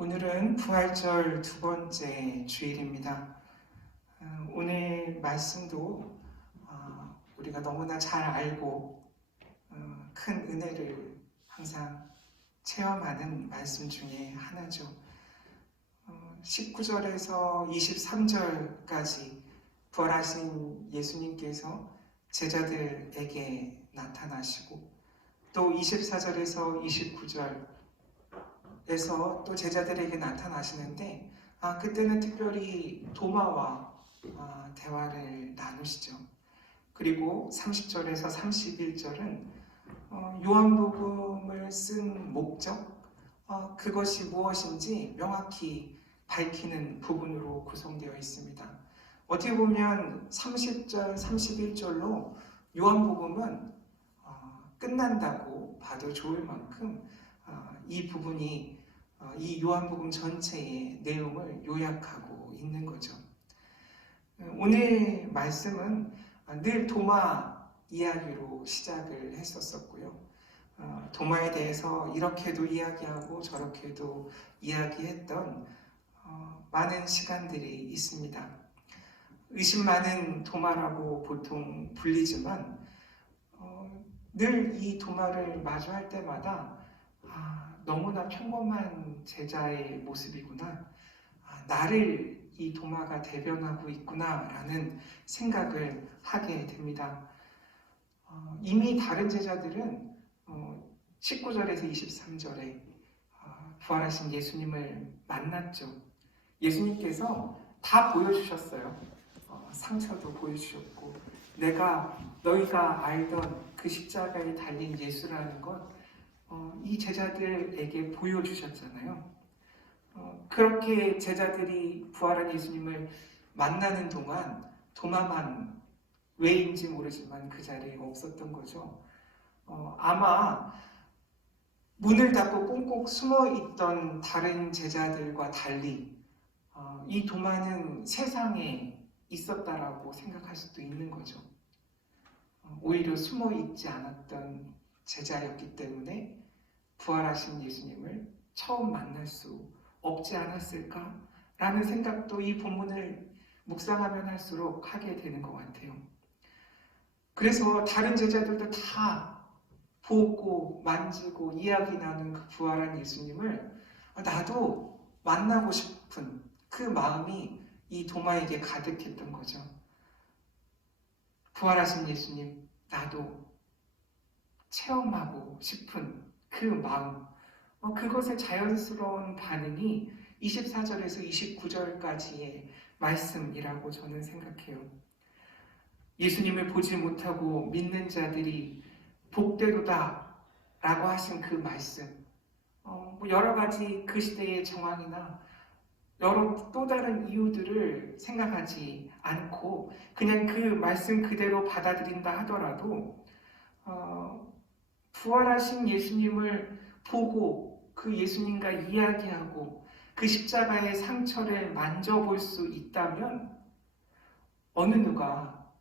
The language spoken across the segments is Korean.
오늘은 부활절 두 번째 주일입니다. 오늘 말씀도 우리가 너무나 잘 알고 큰 은혜를 항상 체험하는 말씀 중에 하나죠. 19절에서 23절까지 부활하신 예수님께서 제자들에게 나타나시고 또 24절에서 29절에서 또 제자들에게 나타나시는데 그때는 특별히 도마와 대화를 나누시죠. 그리고 30절에서 31절은 요한복음을 쓴 목적, 그것이 무엇인지 명확히 밝히는 부분으로 구성되어 있습니다. 어떻게 보면 30절, 31절로 요한복음은 끝난다고 봐도 좋을 만큼 이 부분이 이 요한복음 전체의 내용을 요약하고 있는 거죠. 오늘 말씀은 늘 도마 이야기로 시작을 했었고요. 도마에 대해서 이렇게도 이야기하고 저렇게도 이야기했던 많은 시간들이 있습니다. 의심 많은 도마라고 보통 불리지만 늘 이 도마를 마주할 때마다 너무나 평범한 제자의 모습이구나, 나를 이 도마가 대변하고 있구나 라는 생각을 하게 됩니다. 이미 다른 제자들은 19절에서 23절에 부활하신 예수님을 만났죠. 예수님께서 다 보여주셨어요. 상처도 보여주셨고 너희가 알던 그 십자가에 달린 예수라는 것 이 제자들에게 보여주셨잖아요. 그렇게 제자들이 부활한 예수님을 만나는 동안 도마만 왜인지 모르지만 그 자리에 없었던 거죠. 아마 문을 닫고 꽁꽁 숨어있던 다른 제자들과 달리 이 도마는 세상에 있었다라고 생각할 수도 있는 거죠. 오히려 숨어있지 않았던 제자였기 때문에 부활하신 예수님을 처음 만날 수 없지 않았을까라는 생각도 이 본문을 묵상하면 할수록 하게 되는 것 같아요. 그래서 다른 제자들도 다 보고 만지고 이야기 나눈 그 부활한 예수님을 나도 만나고 싶은 그 마음이 이 도마에게 가득했던 거죠. 부활하신 예수님, 나도 체험하고 싶은 그 마음, 그것의 자연스러운 반응이 24절에서 29절까지의 말씀이라고 저는 생각해요. 예수님을 보지 못하고 믿는 자들이 복되도다 라고 하신 그 말씀, 여러 가지 그 시대의 정황이나 여러 또 다른 이유들을 생각하지 않고 그냥 그 말씀 그대로 받아들인다 하더라도 부활하신 예수님을 보고 그 예수님과 이야기하고 그 십자가의 상처를 만져볼 수 있다면 어느 누가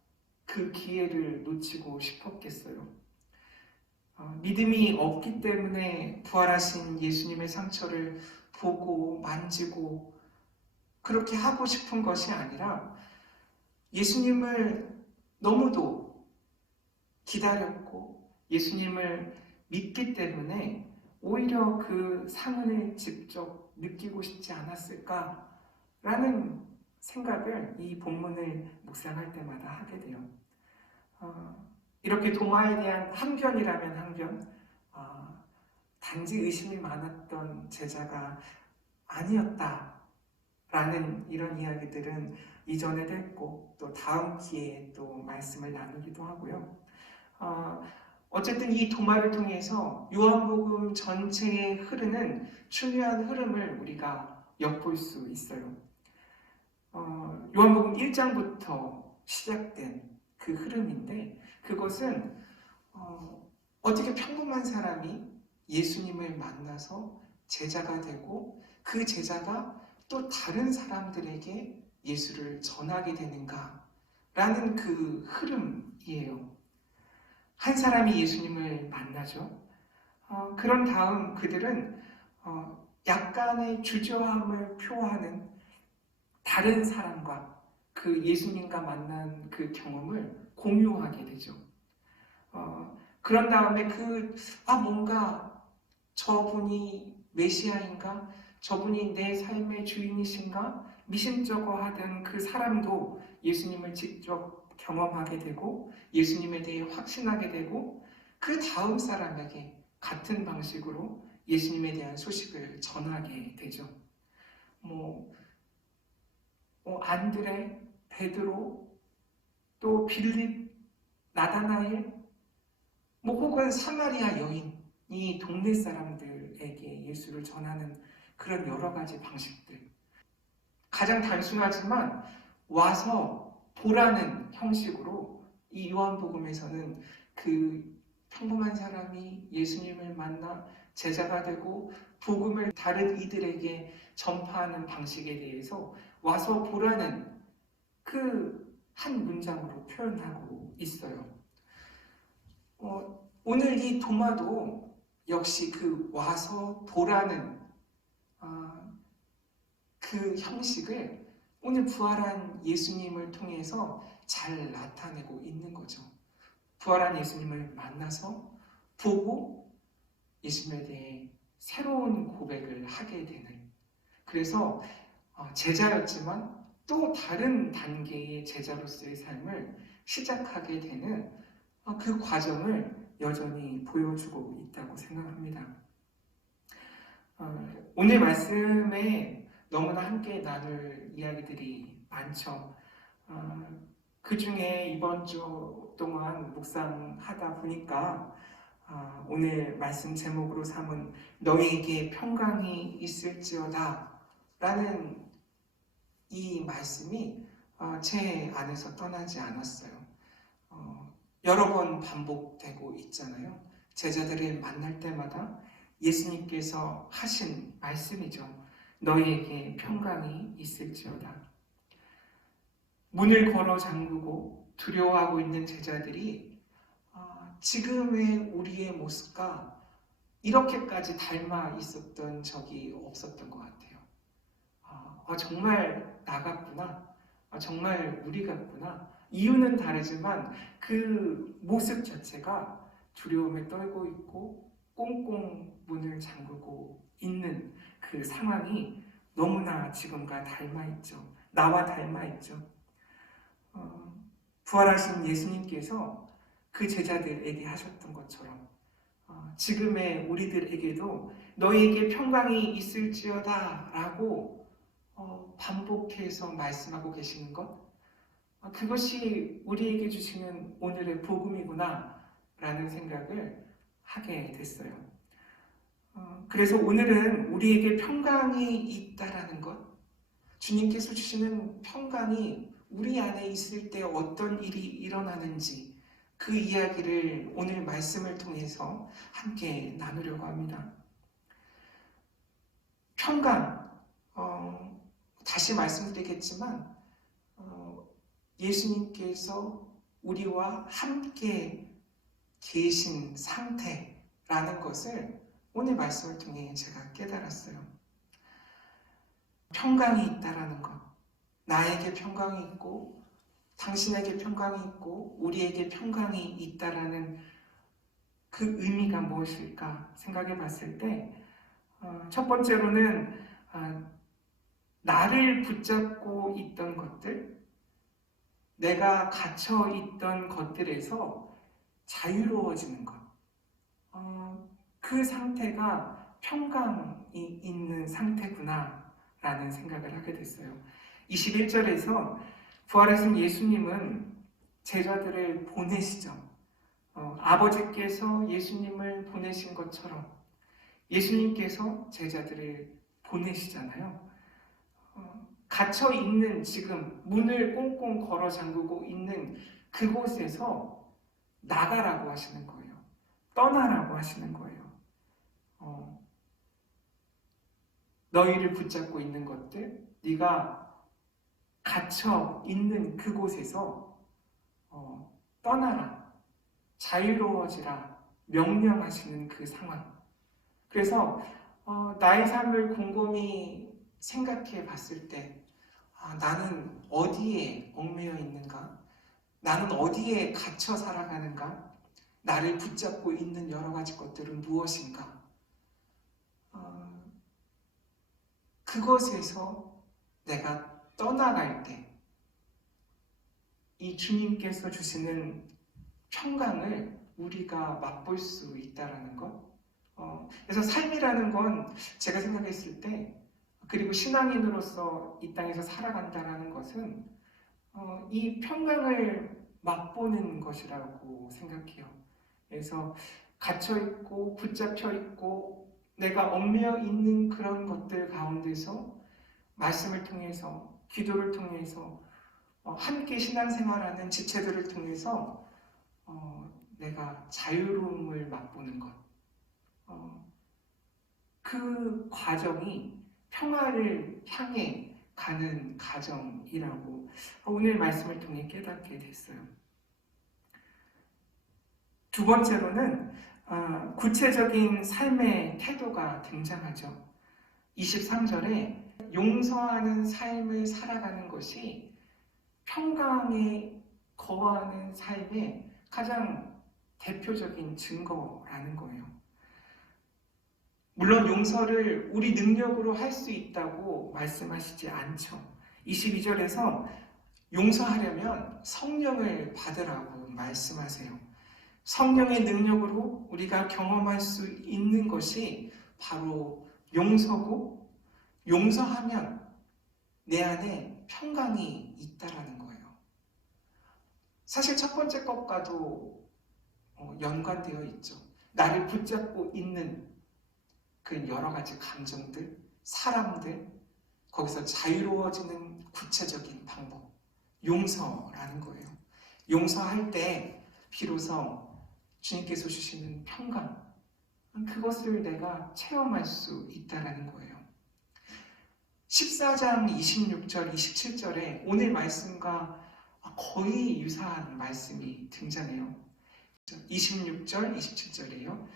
그 기회를 놓치고 싶었겠어요. 믿음이 없기 때문에 부활하신 예수님의 상처를 보고 만지고 그렇게 하고 싶은 것이 아니라 예수님을 너무도 기다렸고 예수님을 믿기 때문에 오히려 그 상흔을 직접 느끼고 싶지 않았을까라는 생각을 이 본문을 묵상할 때마다 하게 돼요. 이렇게 도마에 대한 항변이라면 항변, 단지 의심이 많았던 제자가 아니었다라는 이런 이야기들은 이전에도 했고 또 다음 기회에 또 말씀을 나누기도 하고요. 어쨌든 이 도마를 통해서 요한복음 전체에 흐르는 중요한 흐름을 우리가 엿볼 수 있어요. 요한복음 1장부터 시작된 그 흐름인데 그것은 어떻게 평범한 사람이 예수님을 만나서 제자가 되고 그 제자가 또 다른 사람들에게 예수를 전하게 되는가라는 그 흐름이에요. 한 사람이 예수님을 만나죠. 그런 다음 그들은 약간의 주저함을 표하는 다른 사람과 그 예수님과 만난 그 경험을 공유하게 되죠. 그런 다음에 뭔가 저분이 메시아인가? 저분이 내 삶의 주인이신가? 미심쩍어 하던 그 사람도 예수님을 직접 경험하게 되고 예수님에 대해 확신하게 되고 그 다음 사람에게 같은 방식으로 예수님에 대한 소식을 전하게 되죠. 안드레, 베드로, 또 빌립, 나다나엘, 혹은 사마리아 여인이 동네 사람들에게 예수를 전하는 그런 여러 가지 방식들. 가장 단순하지만 와서 보라는 형식으로 이 요한복음에서는 그 평범한 사람이 예수님을 만나 제자가 되고 복음을 다른 이들에게 전파하는 방식에 대해서 와서 보라는 그 한 문장으로 표현하고 있어요. 오늘 이 도마도 역시 그 와서 보라는 그 형식을 오늘 부활한 예수님을 통해서 잘 나타내고 있는 거죠. 부활한 예수님을 만나서 보고 예수님에 대해 새로운 고백을 하게 되는, 그래서 제자였지만 또 다른 단계의 제자로서의 삶을 시작하게 되는 그 과정을 여전히 보여주고 있다고 생각합니다. 오늘 말씀에 너무나 함께 나눌 이야기들이 많죠. 그 중에 이번 주 동안 묵상하다 보니까 오늘 말씀 제목으로 삼은 너희에게 평강이 있을지어다 라는 이 말씀이 제 안에서 떠나지 않았어요. 여러 번 반복되고 있잖아요. 제자들을 만날 때마다 예수님께서 하신 말씀이죠. 너희에게 평강이 있을지어다. 문을 걸어 잠그고 두려워하고 있는 제자들이 지금의 우리의 모습과 이렇게까지 닮아 있었던 적이 없었던 것 같아요. 정말 나 같구나. 정말 우리 같구나. 이유는 다르지만 그 모습 자체가 두려움에 떨고 있고 꽁꽁 문을 잠그고 있는 그 상황이 너무나 지금과 닮아있죠. 나와 닮아있죠. 부활하신 예수님께서 그 제자들에게 하셨던 것처럼 지금의 우리들에게도 너희에게 평강이 있을지어다 라고 반복해서 말씀하고 계시는 것, 그것이 우리에게 주시는 오늘의 복음이구나 라는 생각을 하게 됐어요. 그래서 오늘은 우리에게 평강이 있다라는 것, 주님께서 주시는 평강이 우리 안에 있을 때 어떤 일이 일어나는지 그 이야기를 오늘 말씀을 통해서 함께 나누려고 합니다. 평강, 다시 말씀드리겠지만 예수님께서 우리와 함께 계신 상태라는 것을 오늘 말씀을 통해 제가 깨달았어요. 평강이 있다라는 것, 나에게 평강이 있고 당신에게 평강이 있고 우리에게 평강이 있다라는 그 의미가 무엇일까 생각해 봤을 때 첫 번째로는 나를 붙잡고 있던 것들, 내가 갇혀 있던 것들에서 자유로워지는 것, 그 상태가 평강이 있는 상태구나 라는 생각을 하게 됐어요. 21절에서 부활하신 예수님은 제자들을 보내시죠. 아버지께서 예수님을 보내신 것처럼 예수님께서 제자들을 보내시잖아요. 갇혀 있는 지금 문을 꽁꽁 걸어 잠그고 있는 그곳에서 나가라고 하시는 거예요. 떠나라고 하시는 거예요. 너희를 붙잡고 있는 것들, 네가 갇혀 있는 그곳에서 떠나라, 자유로워지라 명령하시는 그 상황. 그래서 나의 삶을 곰곰이 생각해 봤을 때 나는 어디에 얽매여 있는가? 나는 어디에 갇혀 살아가는가? 나를 붙잡고 있는 여러 가지 것들은 무엇인가? 그것에서 내가 떠나갈 때 이 주님께서 주시는 평강을 우리가 맛볼 수 있다는 것. 그래서 삶이라는 건 제가 생각했을 때, 그리고 신앙인으로서 이 땅에서 살아간다는 것은 이 평강을 맛보는 것이라고 생각해요. 그래서 갇혀있고 붙잡혀있고 내가 얽매여 있는 그런 것들 가운데서 말씀을 통해서, 기도를 통해서, 함께 신앙생활하는 지체들을 통해서 내가 자유로움을 맛보는 것. 그 과정이 평화를 향해 가는 과정이라고 오늘 말씀을 통해 깨닫게 됐어요. 두 번째로는 구체적인 삶의 태도가 등장하죠. 23절에 용서하는 삶을 살아가는 것이 평강에 거하는 삶의 가장 대표적인 증거라는 거예요. 물론 용서를 우리 능력으로 할 수 있다고 말씀하시지 않죠. 22절에서 용서하려면 성령을 받으라고 말씀하세요. 성령의 능력으로 우리가 경험할 수 있는 것이 바로 용서고, 용서하면 내 안에 평강이 있다라는 거예요. 사실 첫 번째 것과도 연관되어 있죠. 나를 붙잡고 있는 그 여러 가지 감정들, 사람들, 거기서 자유로워지는 구체적인 방법, 용서라는 거예요. 용서할 때 비로소 주님께서 주시는 평강, 그것을 내가 체험할 수 있다는 거예요. 14장 26절, 27절에 오늘 말씀과 거의 유사한 말씀이 등장해요. 26절, 27절이에요.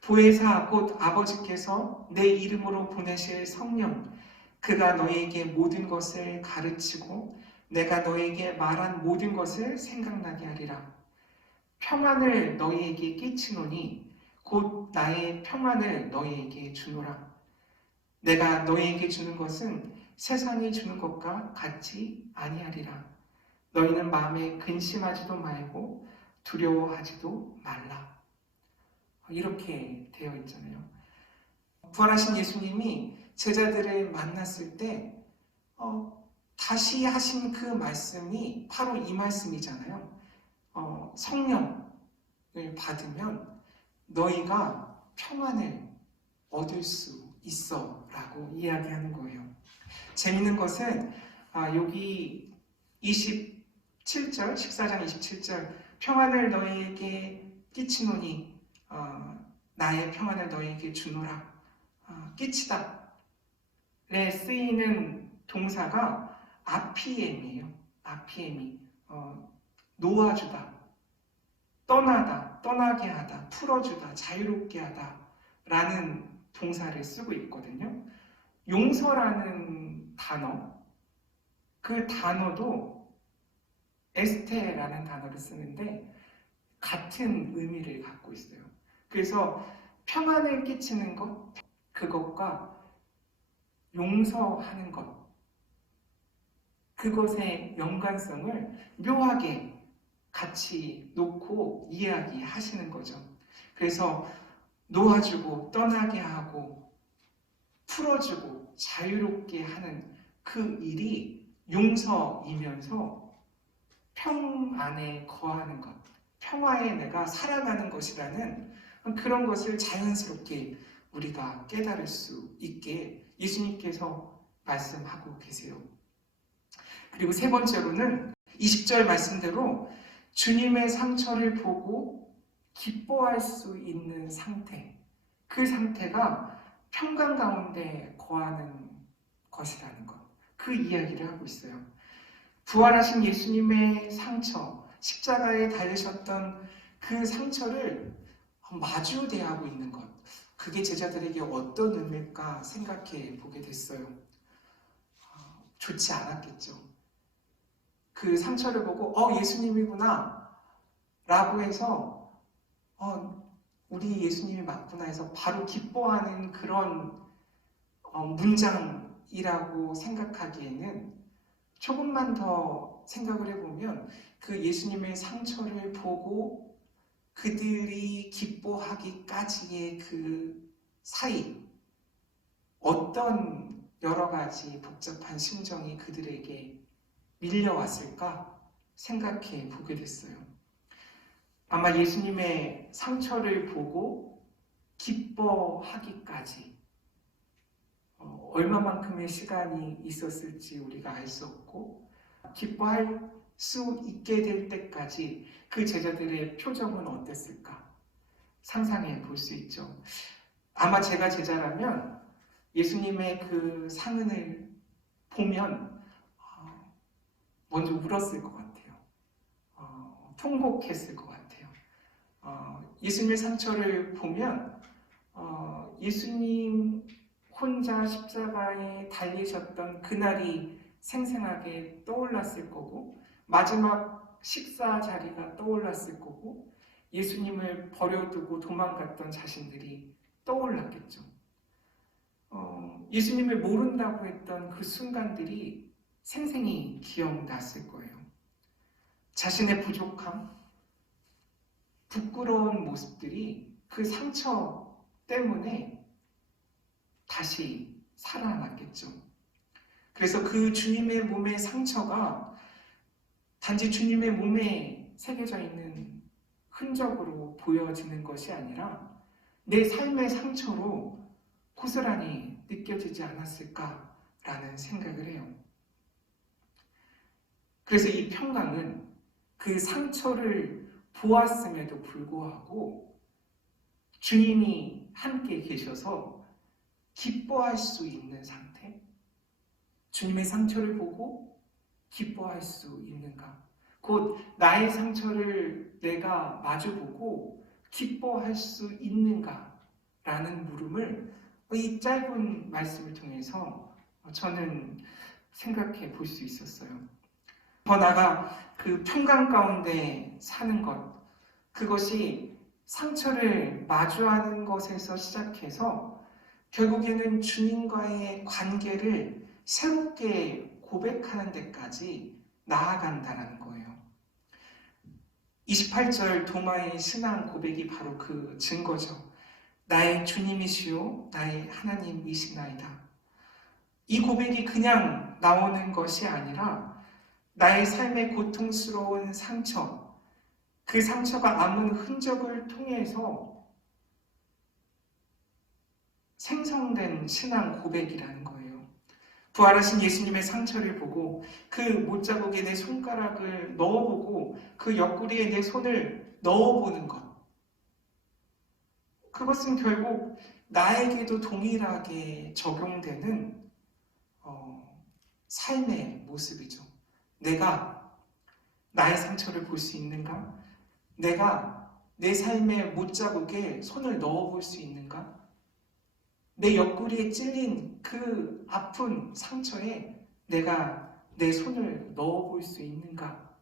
보혜사 곧 아버지께서 내 이름으로 보내실 성령, 그가 너에게 모든 것을 가르치고 내가 너에게 말한 모든 것을 생각나게 하리라. 평안을 너희에게 끼치노니 곧 나의 평안을 너희에게 주노라. 내가 너희에게 주는 것은 세상이 주는 것과 같지 아니하리라. 너희는 마음에 근심하지도 말고 두려워하지도 말라. 이렇게 되어 있잖아요. 부활하신 예수님이 제자들을 만났을 때 다시 하신 그 말씀이 바로 이 말씀이잖아요. 성령을 받으면 너희가 평안을 얻을 수 있어 라고 이야기하는 거예요. 재밌는 것은 여기 27절, 14장 27절 평안을 너희에게 끼치노니 나의 평안을 너희에게 주노라. 끼치다 에 쓰이는 동사가 아피엠이에요. 아피엠이 놓아주다, 떠나다, 떠나게 하다, 풀어주다, 자유롭게 하다 라는 동사를 쓰고 있거든요. 용서라는 단어, 그 단어도 에스테라는 단어를 쓰는데 같은 의미를 갖고 있어요. 그래서 평안을 끼치는 것, 그것과 용서하는 것, 그것의 연관성을 묘하게 같이 놓고 이야기하시는 거죠. 그래서 놓아주고 떠나게 하고 풀어주고 자유롭게 하는 그 일이 용서이면서 평안에 거하는 것, 평화에 내가 살아가는 것이라는 그런 것을 자연스럽게 우리가 깨달을 수 있게 예수님께서 말씀하고 계세요. 그리고 세 번째로는 20절 말씀대로 주님의 상처를 보고 기뻐할 수 있는 상태, 그 상태가 평강 가운데 거하는 것이라는 것, 그 이야기를 하고 있어요. 부활하신 예수님의 상처, 십자가에 달리셨던 그 상처를 마주대하고 있는 것, 그게 제자들에게 어떤 의미일까 생각해 보게 됐어요. 좋지 않았겠죠. 그 상처를 보고 예수님이구나 라고 해서 우리 예수님이 맞구나 해서 바로 기뻐하는 그런 문장이라고 생각하기에는, 조금만 더 생각을 해보면 그 예수님의 상처를 보고 그들이 기뻐하기까지의 그 사이, 어떤 여러 가지 복잡한 심정이 그들에게 밀려왔을까 생각해 보게 됐어요. 아마 예수님의 상처를 보고 기뻐하기까지 얼마만큼의 시간이 있었을지 우리가 알 수 없고, 기뻐할 수 있게 될 때까지 그 제자들의 표정은 어땠을까 상상해 볼 수 있죠. 아마 제가 제자라면 예수님의 그 상흔을 보면 먼저 울었을 것 같아요. 통곡했을 것 같아요. 예수님의 상처를 보면 예수님 혼자 십자가에 달리셨던 그날이 생생하게 떠올랐을 거고, 마지막 식사 자리가 떠올랐을 거고, 예수님을 버려두고 도망갔던 자신들이 떠올랐겠죠. 예수님을 모른다고 했던 그 순간들이 생생히 기억났을 거예요. 자신의 부족함, 부끄러운 모습들이 그 상처 때문에 다시 살아났겠죠. 그래서 그 주님의 몸의 상처가 단지 주님의 몸에 새겨져 있는 흔적으로 보여지는 것이 아니라 내 삶의 상처로 고스란히 느껴지지 않았을까라는 생각을 해요. 그래서 이 평강은 그 상처를 보았음에도 불구하고 주님이 함께 계셔서 기뻐할 수 있는 상태, 주님의 상처를 보고 기뻐할 수 있는가, 곧 나의 상처를 내가 마주보고 기뻐할 수 있는가 라는 물음을 이 짧은 말씀을 통해서 저는 생각해 볼 수 있었어요. 더 나아가 그 평강 가운데 사는 것, 그것이 상처를 마주하는 것에서 시작해서 결국에는 주님과의 관계를 새롭게 고백하는 데까지 나아간다는 거예요. 28절 도마의 신앙 고백이 바로 그 증거죠. 나의 주님이시요 나의 하나님이시나이다. 이 고백이 그냥 나오는 것이 아니라 나의 삶의 고통스러운 상처, 그 상처가 남은 흔적을 통해서 생성된 신앙 고백이라는 거예요. 부활하신 예수님의 상처를 보고 그 못자국에 내 손가락을 넣어보고 그 옆구리에 내 손을 넣어보는 것, 그것은 결국 나에게도 동일하게 적용되는 삶의 모습이죠. 내가 나의 상처를 볼 수 있는가? 내가 내 삶의 못자국에 손을 넣어볼 수 있는가? 내 옆구리에 찔린 그 아픈 상처에 내가 내 손을 넣어볼 수 있는가?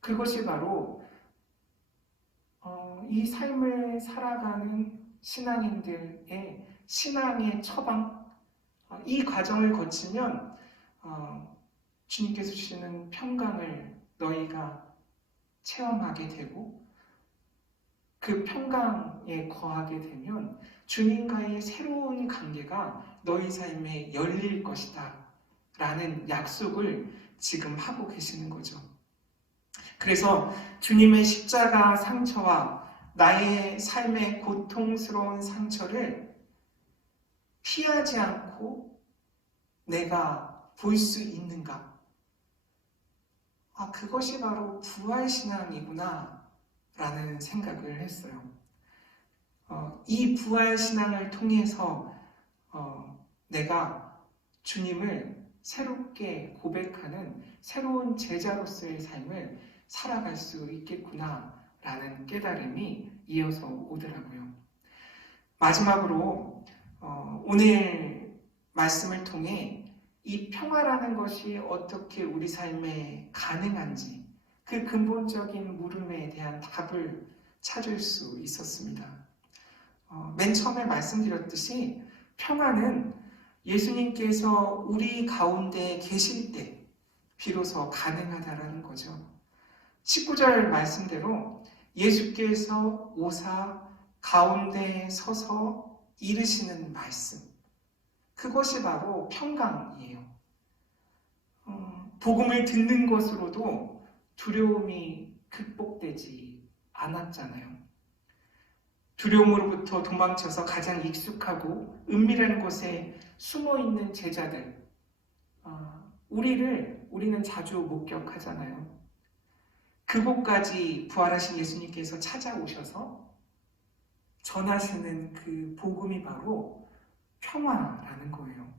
그것이 바로 이 삶을 살아가는 신앙인들의 신앙의 처방, 이 과정을 거치면 주님께서 주시는 평강을 너희가 체험하게 되고, 그 평강에 거하게 되면 주님과의 새로운 관계가 너희 삶에 열릴 것이다 라는 약속을 지금 하고 계시는 거죠. 그래서 주님의 십자가 상처와 나의 삶의 고통스러운 상처를 피하지 않고 내가 볼 수 있는가? 그것이 바로 부활신앙이구나 라는 생각을 했어요. 이 부활신앙을 통해서 내가 주님을 새롭게 고백하는 새로운 제자로서의 삶을 살아갈 수 있겠구나 라는 깨달음이 이어서 오더라고요. 마지막으로 오늘 말씀을 통해 이 평화라는 것이 어떻게 우리 삶에 가능한지 그 근본적인 물음에 대한 답을 찾을 수 있었습니다. 맨 처음에 말씀드렸듯이 평화는 예수님께서 우리 가운데 계실 때 비로소 가능하다라는 거죠. 19절 말씀대로 예수께서 오사 가운데 서서 이르시는 말씀, 그것이 바로 평강이에요. 복음을 듣는 것으로도 두려움이 극복되지 않았잖아요. 두려움으로부터 도망쳐서 가장 익숙하고 은밀한 곳에 숨어있는 제자들, 우리는 자주 목격하잖아요. 그곳까지 부활하신 예수님께서 찾아오셔서 전하시는 그 복음이 바로 평화라는 거예요.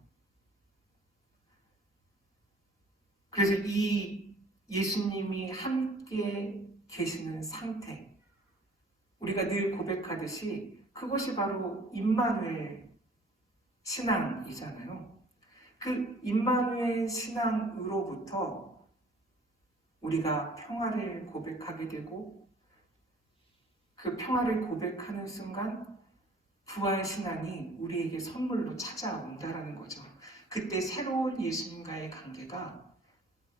그래서 이 예수님이 함께 계시는 상태, 우리가 늘 고백하듯이 그것이 바로 임마누엘 신앙이잖아요. 그 임마누엘 신앙으로부터 우리가 평화를 고백하게 되고 그 평화를 고백하는 순간 부활 신앙이 우리에게 선물로 찾아온다라는 거죠. 그때 새로운 예수님과의 관계가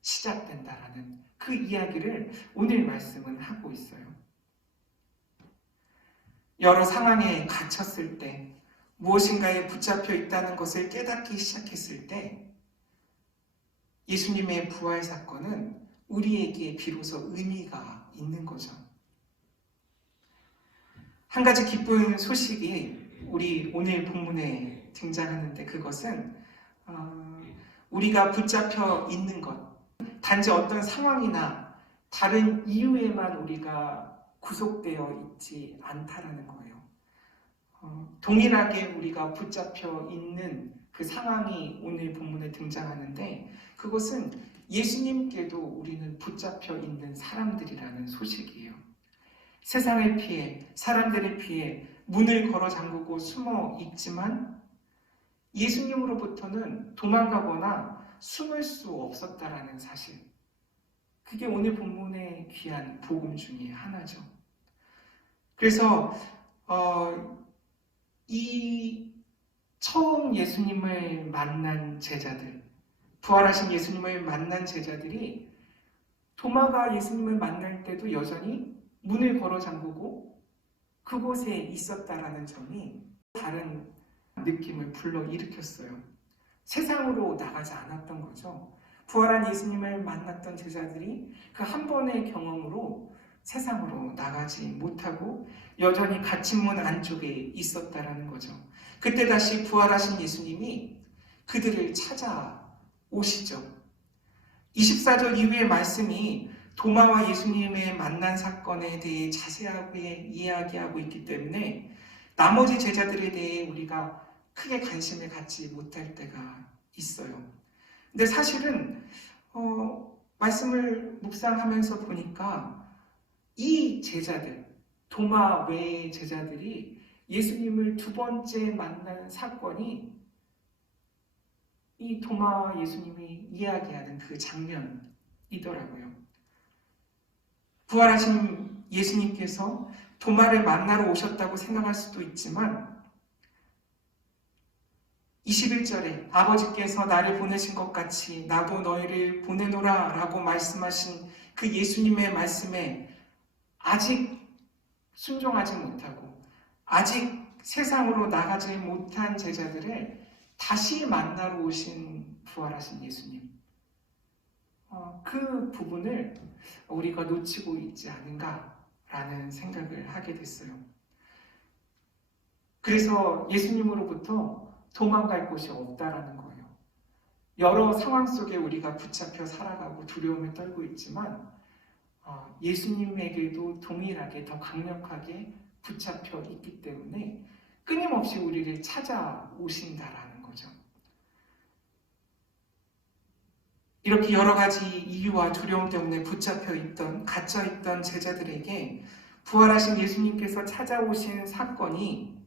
시작된다라는 그 이야기를 오늘 말씀은 하고 있어요. 여러 상황에 갇혔을 때, 무엇인가에 붙잡혀 있다는 것을 깨닫기 시작했을 때 예수님의 부활 사건은 우리에게 비로소 의미가 있는 거죠. 한 가지 기쁜 소식이 우리 오늘 본문에 등장하는데 그것은 우리가 붙잡혀 있는 것, 단지 어떤 상황이나 다른 이유에만 우리가 구속되어 있지 않다라는 거예요. 동일하게 우리가 붙잡혀 있는 그 상황이 오늘 본문에 등장하는데 그것은 예수님께도 우리는 붙잡혀 있는 사람들이라는 소식이에요. 세상을 피해, 사람들을 피해 문을 걸어 잠그고 숨어 있지만 예수님으로부터는 도망가거나 숨을 수 없었다라는 사실. 그게 오늘 본문의 귀한 복음 중에 하나죠. 그래서 이 처음 예수님을 만난 제자들, 부활하신 예수님을 만난 제자들이 도마가 예수님을 만날 때도 여전히 문을 걸어 잠그고 그곳에 있었다라는 점이 다른 느낌을 불러일으켰어요. 세상으로 나가지 않았던 거죠. 부활한 예수님을 만났던 제자들이 그 한 번의 경험으로 세상으로 나가지 못하고 여전히 갇힌 문 안쪽에 있었다라는 거죠. 그때 다시 부활하신 예수님이 그들을 찾아오시죠. 24절 이후의 말씀이 도마와 예수님의 만난 사건에 대해 자세하게 이야기하고 있기 때문에 나머지 제자들에 대해 우리가 크게 관심을 갖지 못할 때가 있어요. 근데 사실은 말씀을 묵상하면서 보니까 이 제자들, 도마 외의 제자들이 예수님을 두 번째 만난 사건이 이 도마와 예수님이 이야기하는 그 장면이더라고요. 부활하신 예수님께서 도마를 만나러 오셨다고 생각할 수도 있지만 21절에 아버지께서 나를 보내신 것 같이 나도 너희를 보내노라 라고 말씀하신 그 예수님의 말씀에 아직 순종하지 못하고 아직 세상으로 나가지 못한 제자들을 다시 만나러 오신 부활하신 예수님, 그 부분을 우리가 놓치고 있지 않은가라는 생각을 하게 됐어요. 그래서 예수님으로부터 도망갈 곳이 없다라는 거예요. 여러 상황 속에 우리가 붙잡혀 살아가고 두려움을 떨고 있지만 예수님에게도 동일하게 더 강력하게 붙잡혀 있기 때문에 끊임없이 우리를 찾아오신다라는 거죠. 이렇게 여러 가지 이유와 두려움 때문에 붙잡혀 있던, 갇혀 있던 제자들에게 부활하신 예수님께서 찾아오신 사건이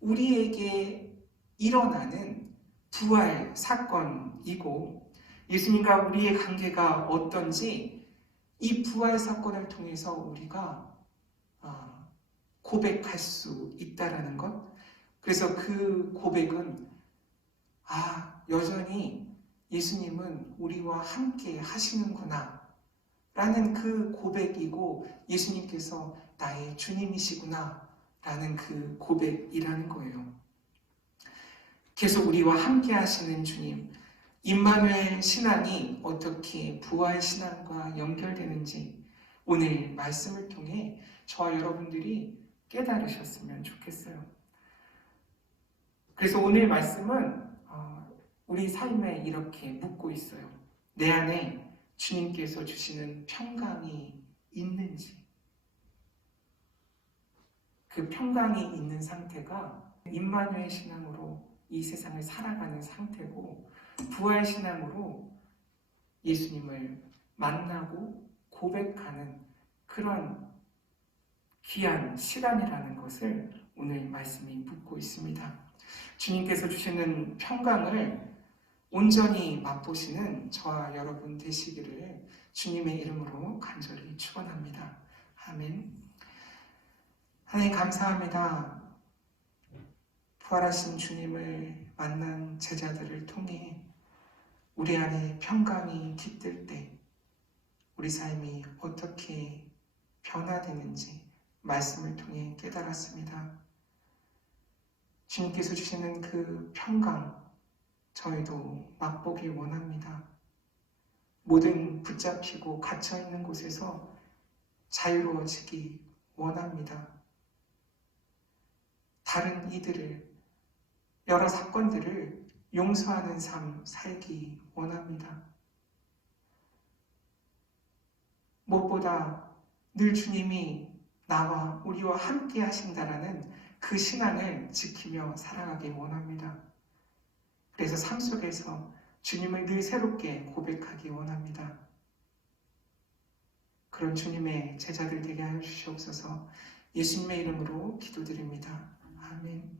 우리에게 일어나는 부활 사건이고, 예수님과 우리의 관계가 어떤지 이 부활 사건을 통해서 우리가 고백할 수 있다라는 것. 그래서 그 고백은 여전히 예수님은 우리와 함께 하시는구나 라는 그 고백이고, 예수님께서 나의 주님이시구나 라는 그 고백이라는 거예요. 계속 우리와 함께 하시는 주님, 임마누엘 신앙이 어떻게 부활 신앙과 연결되는지 오늘 말씀을 통해 저와 여러분들이 깨달으셨으면 좋겠어요. 그래서 오늘 말씀은 우리 삶에 이렇게 묻고 있어요. 내 안에 주님께서 주시는 평강이 있는지. 그 평강이 있는 상태가 임마누엘 신앙으로 이 세상을 살아가는 상태고, 부활 신앙으로 예수님을 만나고 고백하는 그런 귀한 시간이라는 것을 오늘 말씀이 묻고 있습니다. 주님께서 주시는 평강을 온전히 맛보시는 저와 여러분 되시기를 주님의 이름으로 간절히 축원합니다. 아멘. 하나님 감사합니다. 부활하신 주님을 만난 제자들을 통해 우리 안에 평강이 깃들 때 우리 삶이 어떻게 변화되는지 말씀을 통해 깨달았습니다. 주님께서 주시는 그 평강, 저희도 맛보기 원합니다. 모든 붙잡히고 갇혀있는 곳에서 자유로워지기 원합니다. 다른 이들을, 여러 사건들을 용서하는 삶 살기 원합니다. 무엇보다 늘 주님이 나와 우리와 함께 하신다라는 그 신앙을 지키며 살아가기 원합니다. 그래서 삶 속에서 주님을 늘 새롭게 고백하기 원합니다. 그런 주님의 제자들 되게 하여 주시옵소서. 예수님의 이름으로 기도드립니다. 아멘.